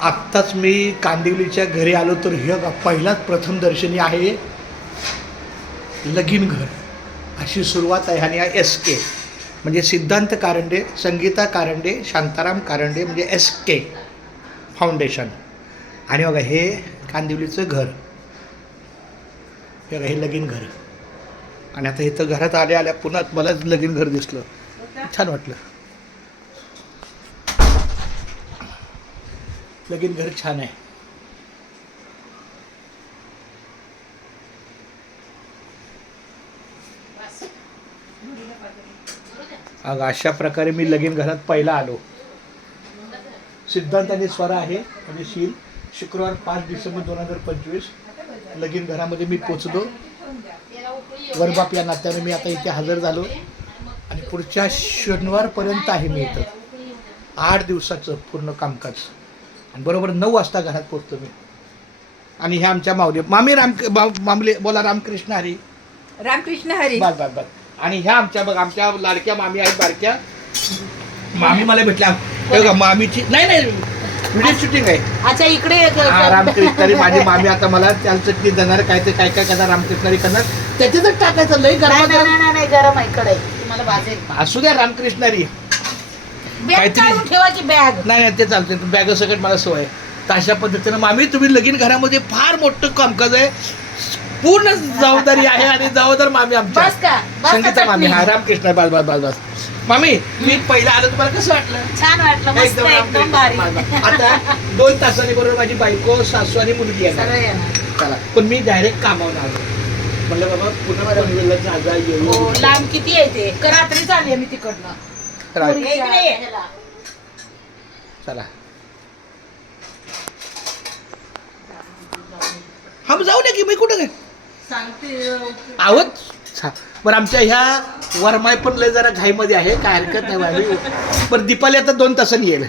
आत्ताच मी कांदिवलीच्या घरी आलो तर हे पहिलाच प्रथम दर्शनी आहे लगीन घर अशी सुरुवात आहे. आणि एस के म्हणजे सिद्धांत कारंडे, संगीता कारंडे, शांताराम कारंडे म्हणजे एस के फाउंडेशन. आणि बघा हे कांदिवलीचं घर, हे बघा हे लगीन घर. आणि आता इथं घरात आल्या आल्या पुन्हा मलाच लगीन घर दिसलं, छान वाटलं. लगीन घर छान आहे. अगं अशा प्रकारे मी लगीन घरात पहिला आलो. सिद्धांत आणि स्वरा आहे म्हणजे शील. शुक्रवार 5 डिसेंबर 2025 लगीन घरामध्ये मी पोचलो. वरबाप या नात्याने मी आता इथे हजर झालो. आणि पुढच्या शनिवारपर्यंत आहे मी इथं. 8 दिवसाचं पूर्ण कामकाज. आणि बरोबर 9 वाजता घरात पोचतो मी. आणि ह्या आमच्या माऊली मामी मामले बोला रामकृष्ण हरी. रामकृष्ण हरी. बस बस बस. आणि ह्या आमच्या बघ आमच्या लाडक्या मामी आहेत बारक्या मामी मला भेटल्या. बघा मामीची नाही व्हिडिओ शूटिंग आहे. अच्छा इकडे रामकृष्णारी माझी मामी आता मला त्याला चटणी देणार काय ते काय काय करणार रामकृष्णारी करणार त्याच्यातच टाकायचं लई गरम नाही गरम आहे कडे तुम्हाला भाजेल. असू द्या रामकृष्णारी काहीतरी ठेवायची बॅग. नाही ते चालते बॅग सकट मला सवय. तर अशा पद्धतीनं मामी तुम्ही लगीन घरामध्ये फार मोठं कामकाज आहे, पूर्ण जबाबदारी आहे. आणि जबाबदार मामी आमच्या संगीता मामी. हा रामकृष्ण बाल बाल बाल बाल. मामी मी पहिला आलो तुम्हाला कसं वाटलं? छान वाटलं मस्त एकदम भारी. आता 2 तासांनी बरोबर माझी बायको सासू आणि मुलगी येणार. चला पण मी डायरेक्ट कामावर आलो. म्हणलं बाबा पुन्हा पनवेलला जागा येऊ. लांब किती आहे ते? रात्री चालली मी तिकडनं. चला हा जाऊ नये की मी कुठं काय सांगते आवत. बरं आमच्या ह्या वरमाय पण लय जरा घाईमध्ये आहे, काय हरकत नाही. बरं दीपाली आता 2 तासांनी येईल.